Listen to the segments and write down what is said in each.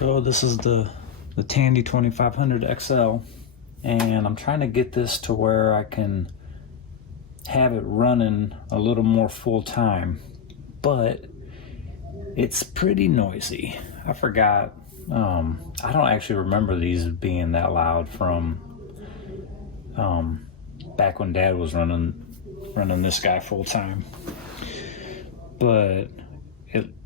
So this is the Tandy 2500 XL, and I'm trying to get this to where I can have it running a little more full time, but it's pretty noisy. I forgot. I don't actually remember these being that loud from back when Dad was running this guy full time. But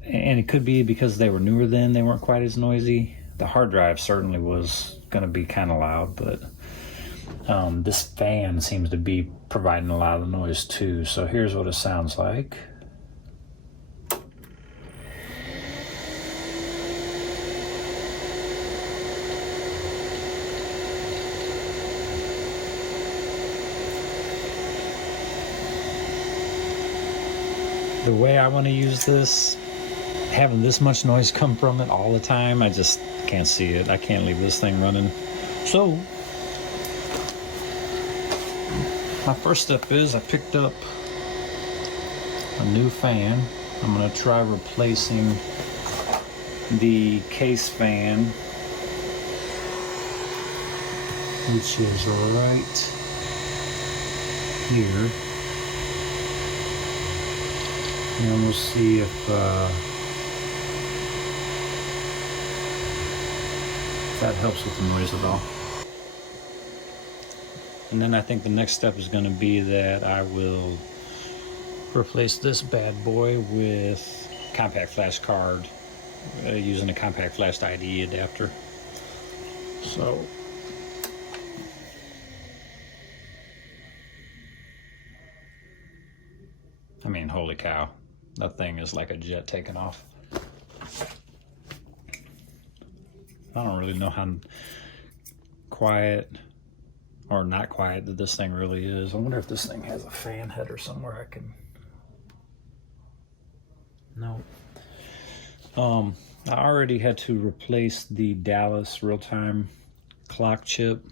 it could be because they were newer then, they weren't quite as noisy. The hard drive certainly was going to be kind of loud, but this fan seems to be providing a lot of noise too. So here's what it sounds like. The way I want to use this, having this much noise come from it all the time, I just can't see it. I can't leave this thing running. So my first step is I picked up a new fan. I'm going to try replacing the case fan, which is right here. And we'll see if that helps with the noise at all. And then I think the next step is going to be that I will replace this bad boy with compact flash card using a compact flash IDE adapter. So I mean, holy cow. That thing is like a jet taking off. I don't really know how quiet or not quiet that this thing really is. I wonder if this thing has a fan header somewhere I can... No. I already had to replace the Dallas real-time clock chip.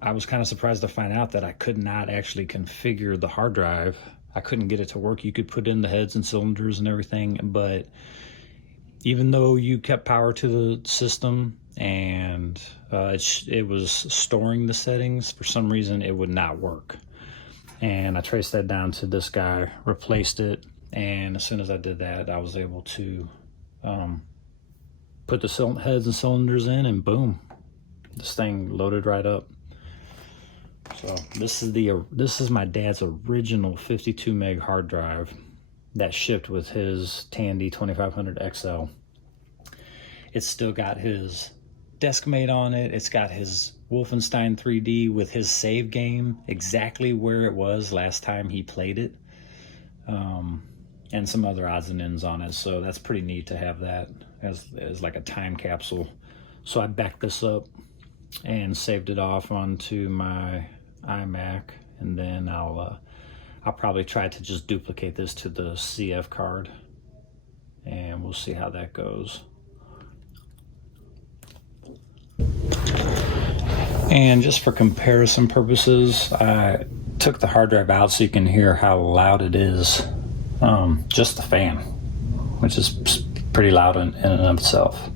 I was kind of surprised to find out that I could not actually configure the hard drive. I couldn't get it to work. You could put in the heads and cylinders and everything, but even though you kept power to the system and it was storing the settings, for some reason it would not work. And I traced that down to this guy, replaced it, and as soon as I did that, I was able to put the heads and cylinders in, and boom, this thing loaded right up. So this is my dad's original 52 meg hard drive that shipped with his Tandy 2500 XL. It's still got his Deskmate on it. It's got his Wolfenstein 3D with his save game exactly where it was last time he played it, and some other odds and ends on it. So that's pretty neat to have that as like a time capsule. So I backed this up and saved it off onto my iMac, and then I'll probably try to just duplicate this to the CF card, and we'll see how that goes. And just for comparison purposes, I took the hard drive out so you can hear how loud it is. Just the fan, which is pretty loud in and of itself.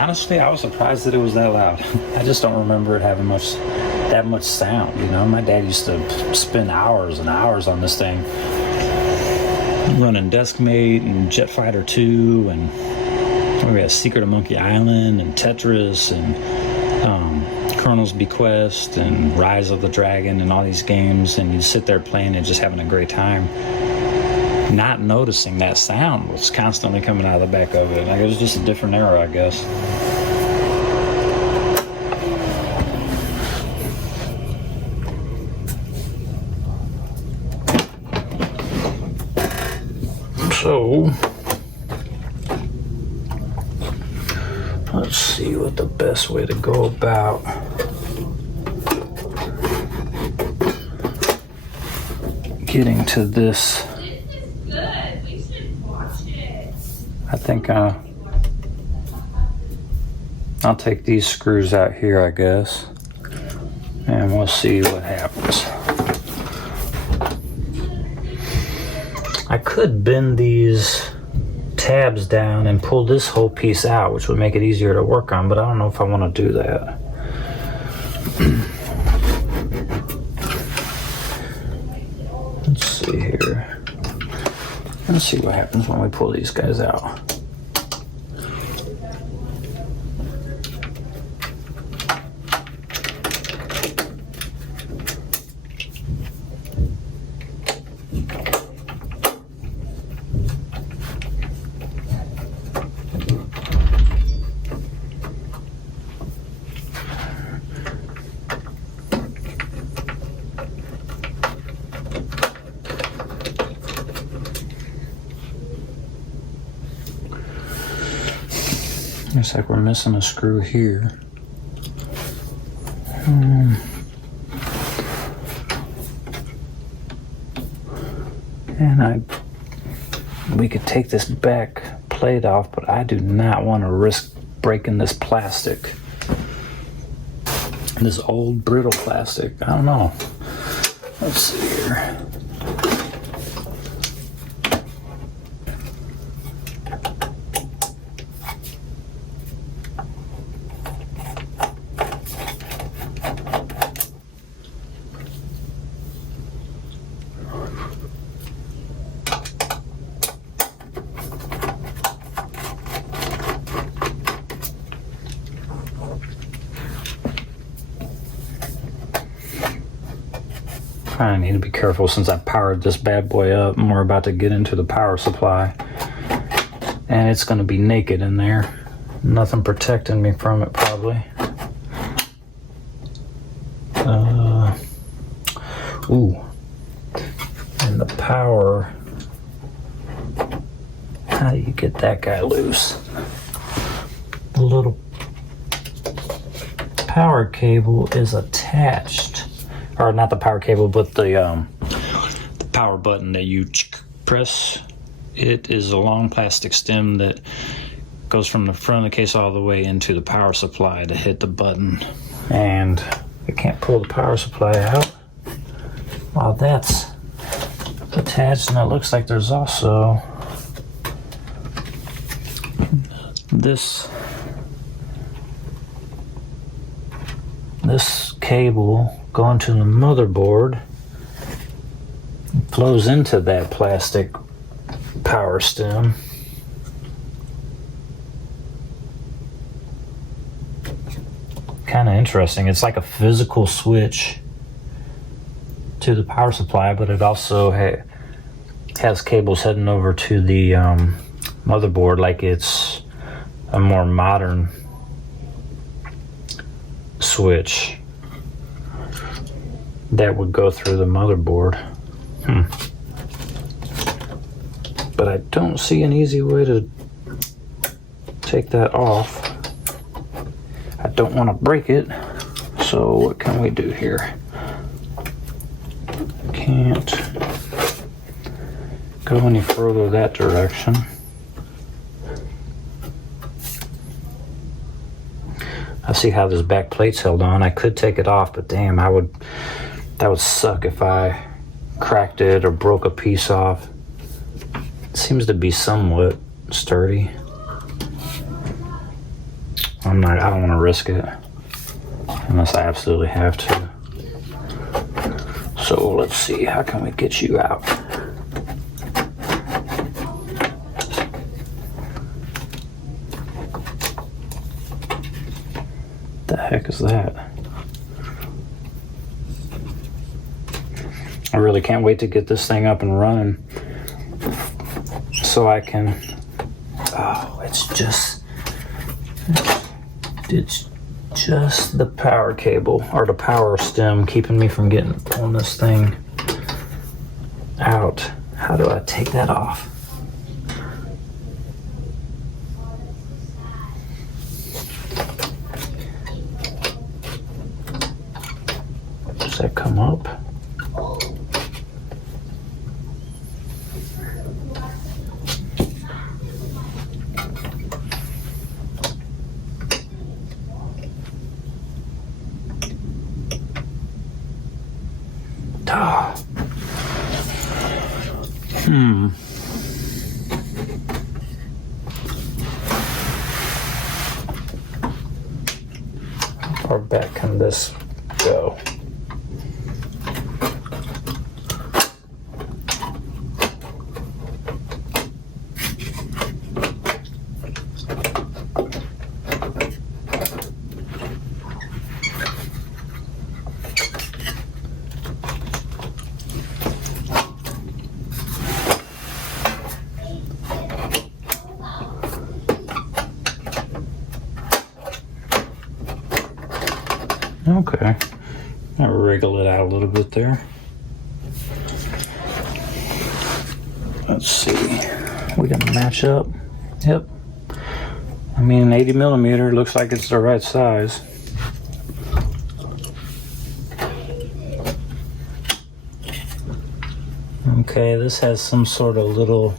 Honestly, I was surprised that it was that loud. I just don't remember it having that much sound. You know, my dad used to spend hours and hours on this thing, running Deskmate and Jet Fighter 2, and we had Secret of Monkey Island and Tetris and Colonel's Bequest and Rise of the Dragon and all these games, and you'd sit there playing and just having a great time, not noticing that sound was constantly coming out of the back of it. Like, it was just a different era, I guess. So let's see what the best way to go about getting to this. I think I'll take these screws out here, I guess, and we'll see what happens. I could bend these tabs down and pull this whole piece out, which would make it easier to work on, but I don't know if I want to do that. Let's see here. Let's see what happens when we pull these guys out. Looks like we're missing a screw here. And we could take this back plate off, but I do not want to risk breaking this plastic. This old brittle plastic. I don't know. Let's see here. I need to be careful since I powered this bad boy up and we're about to get into the power supply. And it's going to be naked in there. Nothing protecting me from it, probably. Ooh. And the power. How do you get that guy loose? The little power cable is attached. Or not the power cable, but the power button that you press. It is a long plastic stem that goes from the front of the case all the way into the power supply to hit the button. And I can't pull the power supply out while that's attached. And it looks like there's also this cable going to the motherboard. It flows into that plastic power stem. Kind of interesting. It's like a physical switch to the power supply, but it also has cables heading over to the motherboard like it's a more modern switch that would go through the motherboard. But I don't see an easy way to take that off. I don't want to break it, so what can we do here? Can't go any further that direction. I see how this back plate's held on. I could take it off, but damn, that would suck if I cracked it or broke a piece off. It seems to be somewhat sturdy. I don't want to risk it unless I absolutely have to. So let's see, how can we get you out? The heck is that? I really can't wait to get this thing up and running so I can. Oh, it's just the power cable or the power stem keeping me from pulling this thing out. How do I take that off? Does that come up? Ah. How far back can this go? Okay, I'll wriggle it out a little bit there. Let's see, we gonna match up? Yep. I mean, 80 millimeter looks like it's the right size. Okay, this has some sort of little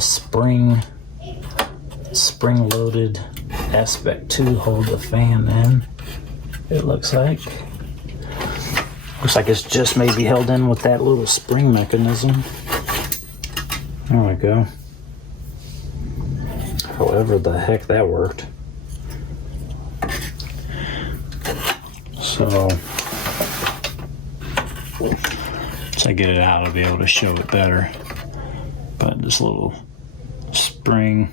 spring-loaded aspect to hold the fan in. It looks like it's just maybe held in with that little spring mechanism. There we go. However the heck that worked. So once I get it out, I'll be able to show it better. But this little spring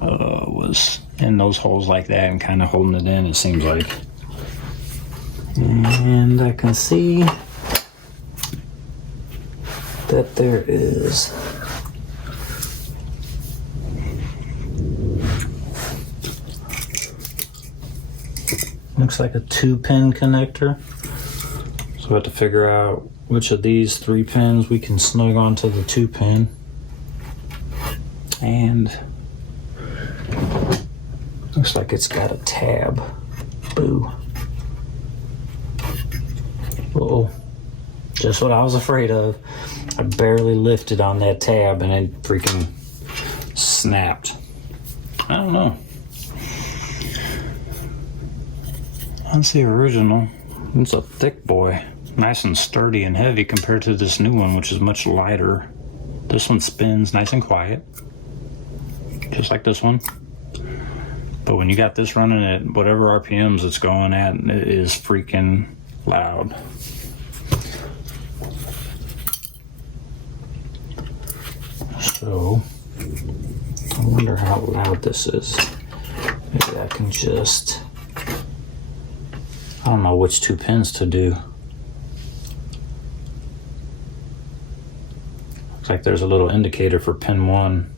was in those holes like that and kind of holding it in, it seems like. And I can see that there is looks like a 2-pin connector. So I have to figure out which of these 3 pins we can snug onto the 2-pin. And looks like it's got a tab. Boo. Uh-oh. Just what I was afraid of. I barely lifted on that tab and it freaking snapped. I don't know. That's the original. It's a thick boy. Nice and sturdy and heavy compared to this new one, which is much lighter. This one spins nice and quiet. Just like this one. But when you got this running at whatever RPMs it's going at, it is freaking loud. So, I wonder how loud this is. Maybe I can just, I don't know which 2 pins to do. Looks like there's a little indicator for pin 1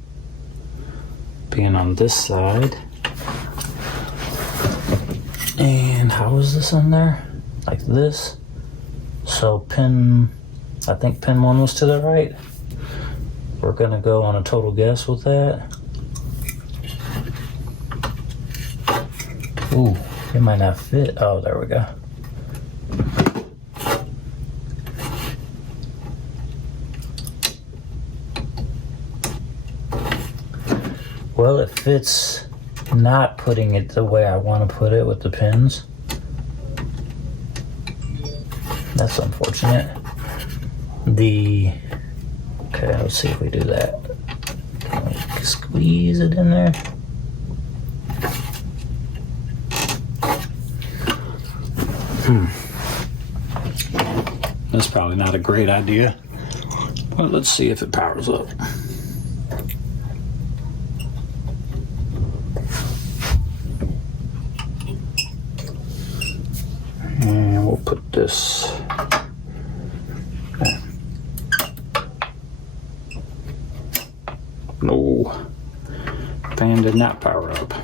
being on this side. And how is this in there? Like this. So I think pin 1 was to the right. We're gonna go on a total guess with that. Ooh, it might not fit. Oh, there we go. Well, it fits not putting it the way I want to put it with the pins. That's unfortunate. Okay, let's see if we do that. Can we squeeze it in there? That's probably not a great idea. But let's see if it powers up. And we'll put this. No, fan did not power up.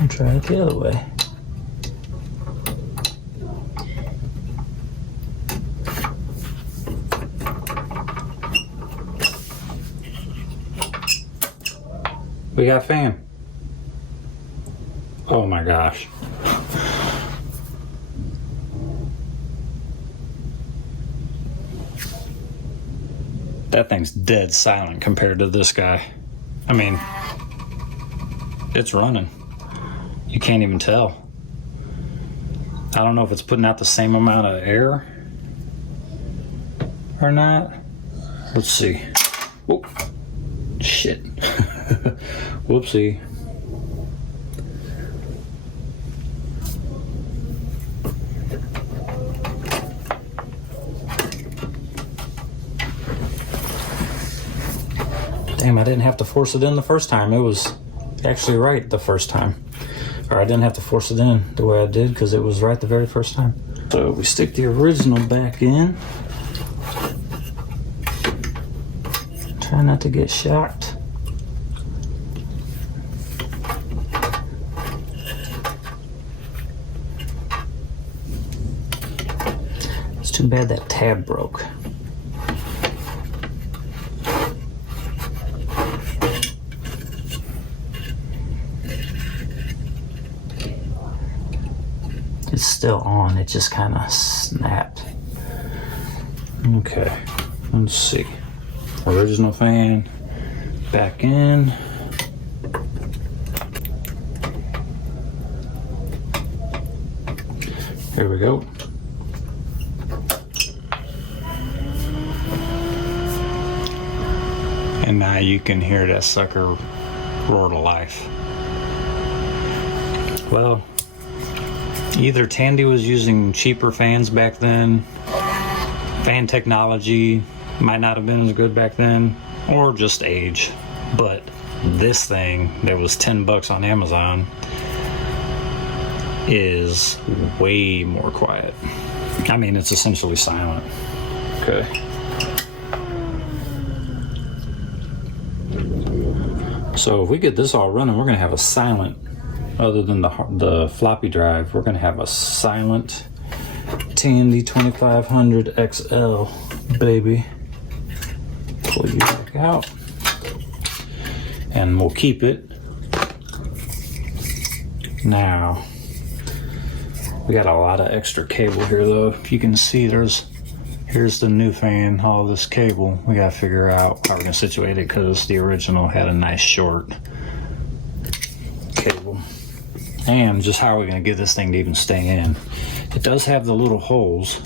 I'll try it the other way. We got fan. Oh my gosh. That thing's dead silent compared to this guy. I mean, It's running. You can't even tell. I don't know if it's putting out the same amount of air or not. Let's see. Oh, shit. Whoopsie. Damn, I didn't have to force it in the first time. It was actually right the first time. Or I didn't have to force it in the way I did because it was right the very first time. So we stick the original back in. Try not to get shocked. It's too bad that tab broke. It's still on, it just kind of snapped. Okay, let's see. Original fan back in. Here we go. And now you can hear that sucker roar to life. Well, either Tandy was using cheaper fans back then, fan technology might not have been as good back then, or just age. But this thing that was $10 on Amazon is way more quiet. I mean, it's essentially silent. Okay. So if we get this all running, we're gonna have a silent, other than the floppy drive, we're gonna have a silent Tandy 2500 XL, baby. Pull you back out, and we'll keep it. Now, we got a lot of extra cable here though. If you can see, here's the new fan, all this cable. We gotta figure out how we're gonna situate it because the original had a nice short cable. And just how are we gonna get this thing to even stay in? It does have the little holes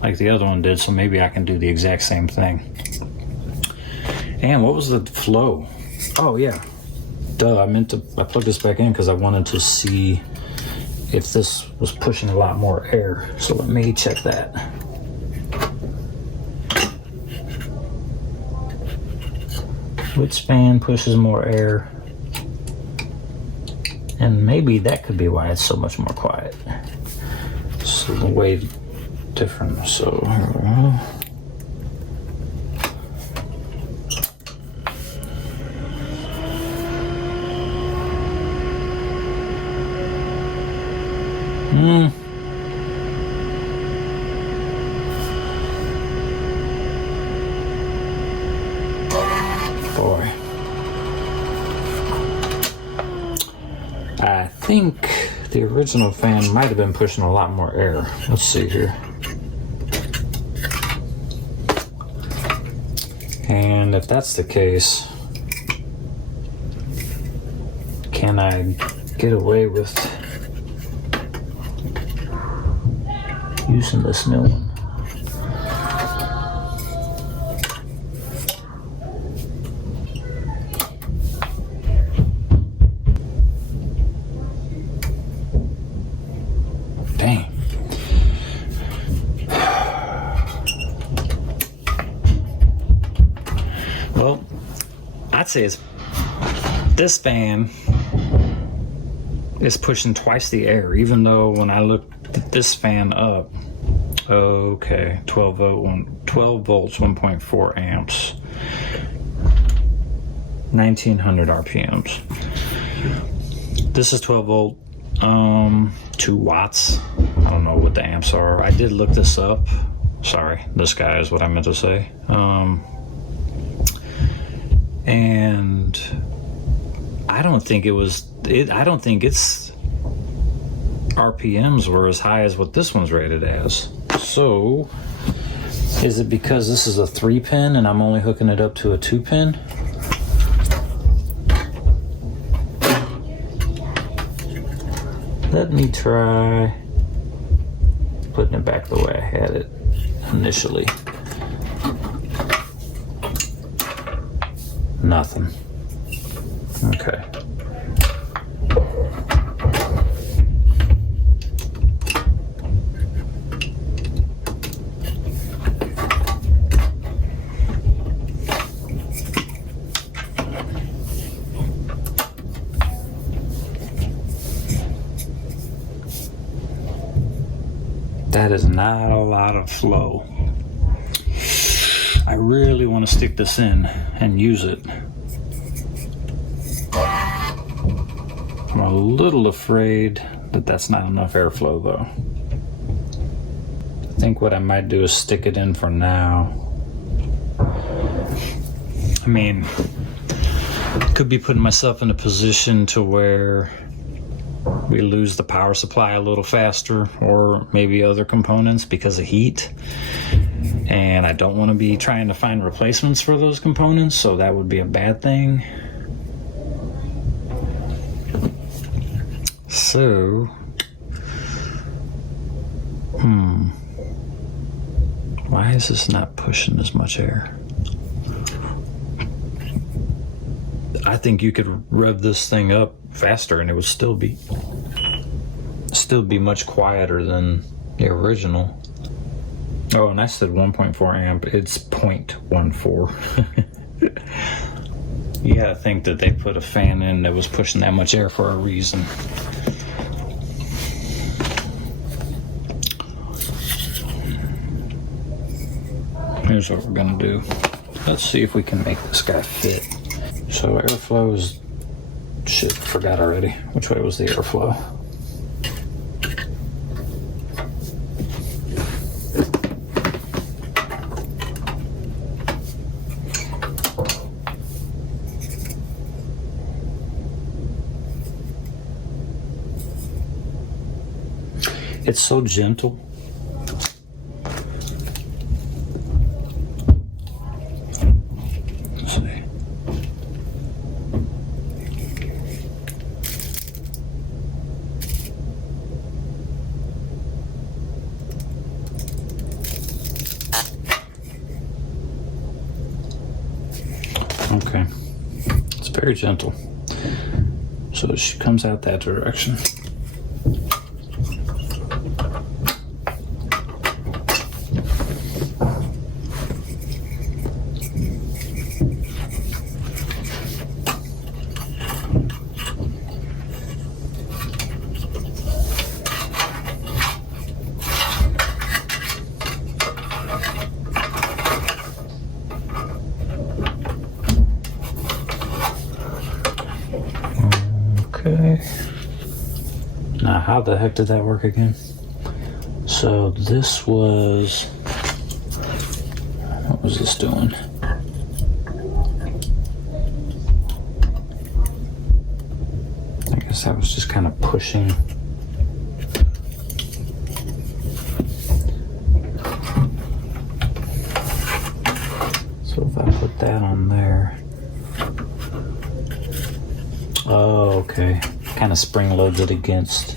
like the other one did, so maybe I can do the exact same thing. And what was the flow? Oh yeah, duh, I plugged this back in because I wanted to see if this was pushing a lot more air. So let me check that. Which fan pushes more air? And maybe that could be why it's so much more quiet. So way different. So here we go. Boy. I think the original fan might have been pushing a lot more air. Let's see here. And if that's the case, can I get away with using this new one? Dang. Well, I'd say this fan is pushing twice the air, even though when I looked this fan up, okay, 12 volts, 1.4 amps, 1900 RPMs. This is 12 volt, 2 watts. I don't know what the amps are. I did look this up. Sorry, this guy is what I meant to say. And I don't think I don't think its RPMs were as high as what this one's rated as. So, is it because this is a 3-pin and I'm only hooking it up to a 2-pin? Let me try putting it back the way I had it initially. Nothing. Okay. That is not a lot of flow. I really want to stick this in and use it. I'm a little afraid that that's not enough airflow though. I think what I might do is stick it in for now. I mean, could be putting myself in a position to where we lose the power supply a little faster, or maybe other components because of heat. And I don't want to be trying to find replacements for those components, so that would be a bad thing. So, why is this not pushing as much air? I think you could rev this thing up faster and it would still be much quieter than the original. Oh, and I said 1.4 amp. It's 0.14. You gotta think that they put a fan in that was pushing that much air for a reason. Here's what we're gonna do. Let's see if we can make this guy fit. So airflow is, shit, I forgot already. Which way was the airflow? It's so gentle. Let's see. Okay. It's very gentle. So she comes out that direction. Okay. Now, how the heck did that work again? So this was, what was this doing? I guess I was just kind of pushing. So if I put that on there. Oh, okay. Kind of spring loads it against.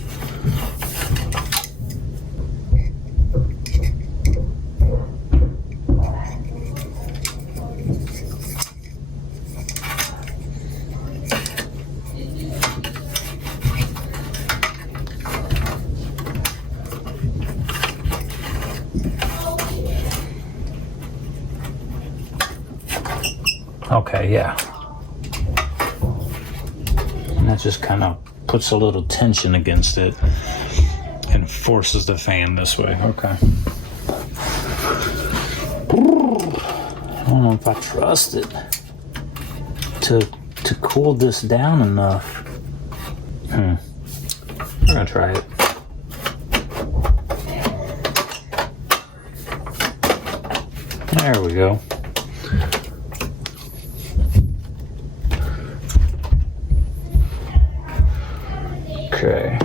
Okay, yeah. And that just kind of puts a little tension against it and forces the fan this way. Okay. I don't know if I trust it to cool this down enough. We're gonna try it. There we go. Okay.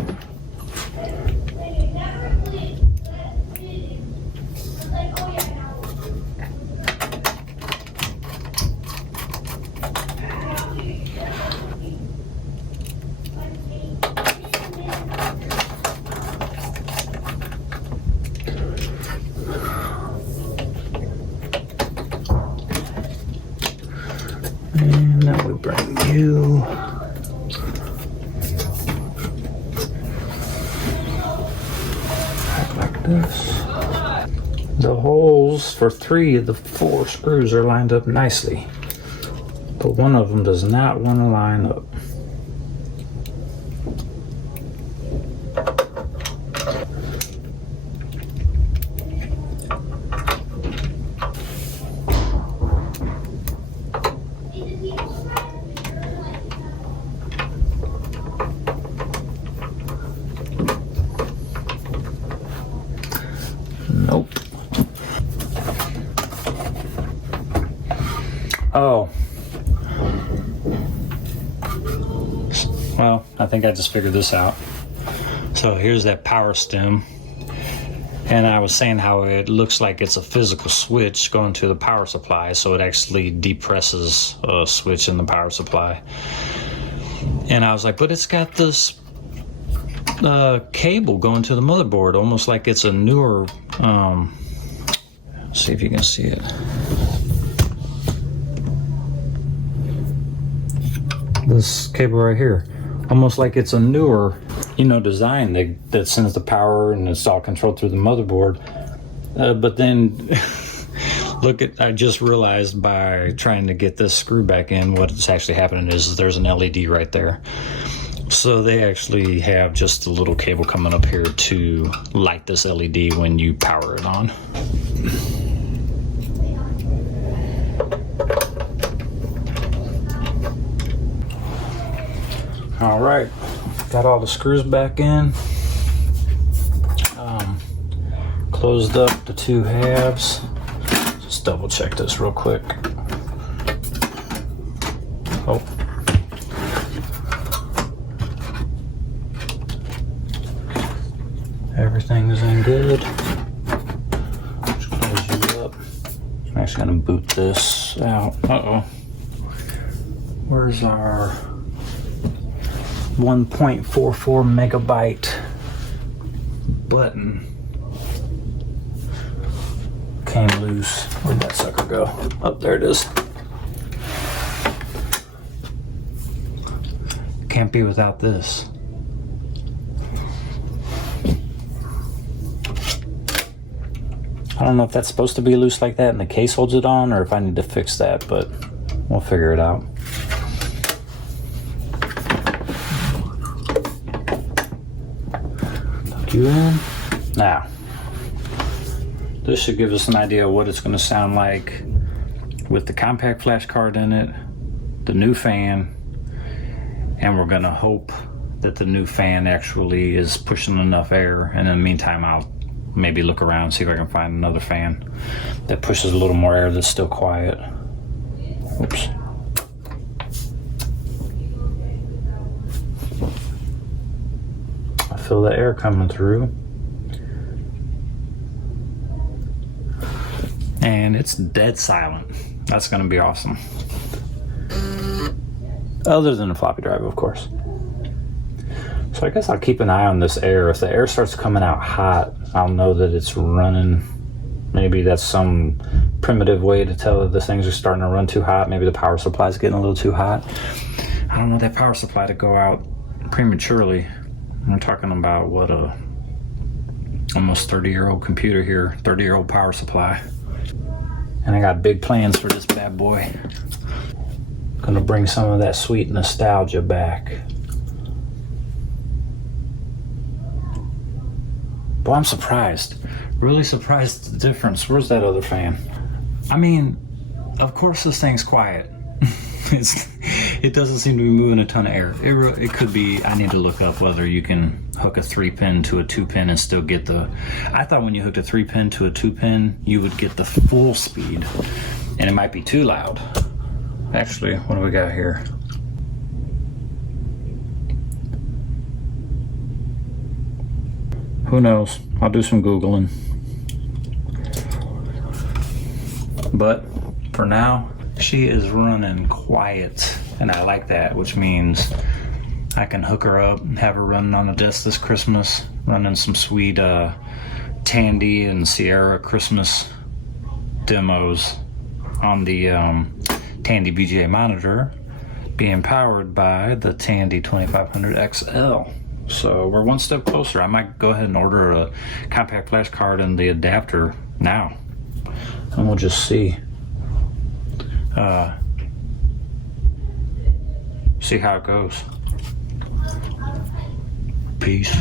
you. Like this. The holes for 3 of the 4 screws are lined up nicely, but one of them does not want to line up. Nope. Oh. Well, I think I just figured this out. So here's that power stem. And I was saying how it looks like it's a physical switch going to the power supply. So it actually depresses a switch in the power supply. And I was like, but it's got this cable going to the motherboard, almost like it's a newer, see if you can see it. This cable right here, almost like it's a newer, design that sends the power and it's all controlled through the motherboard. But then I just realized by trying to get this screw back in, what's actually happening is there's an LED right there. So they actually have just a little cable coming up here to light this LED when you power it on. All right, got all the screws back in. Closed up the 2 halves. Just double check this real quick. Oh. Everything's in good. Just close you up. I'm actually gonna boot this out. Uh-oh. Where's our 1.44 megabyte button? Came loose. Where'd that sucker go? Oh, there it is. Can't be without this. I don't know if that's supposed to be loose like that and the case holds it on, or if I need to fix that, but we'll figure it out. Tuck you in. Now, this should give us an idea of what it's going to sound like with the compact flash card in it, the new fan, and we're going to hope that the new fan actually is pushing enough air. And in the meantime, I'll maybe look around and see if I can find another fan that pushes a little more air that's still quiet. Oops. I feel the air coming through. And it's dead silent. That's gonna be awesome. Other than the floppy drive, of course. So I guess I'll keep an eye on this air. If the air starts coming out hot, I'll know that it's running. Maybe that's some primitive way to tell that the things are starting to run too hot. Maybe the power supply is getting a little too hot. I don't want that power supply to go out prematurely. We're talking about what, a almost 30-year-old computer here, 30-year-old power supply. And I got big plans for this bad boy. Gonna bring some of that sweet nostalgia back. Boy, I'm surprised. Really surprised at the difference. Where's that other fan? I mean, of course this thing's quiet. It doesn't seem to be moving a ton of air. It could be, I need to look up whether you can hook a 3-pin to a 2-pin and still get the, I thought when you hooked a 3-pin to a 2-pin, you would get the full speed. And it might be too loud. Actually, what do we got here? Who knows? I'll do some Googling. But for now, she is running quiet, and I like that, which means I can hook her up and have her running on the desk this Christmas, running some sweet Tandy and Sierra Christmas demos on the Tandy BGA monitor, being powered by the Tandy 2500 XL. So we're one step closer. I might go ahead and order a compact flash card and the adapter now, and we'll just see how it goes. Peace.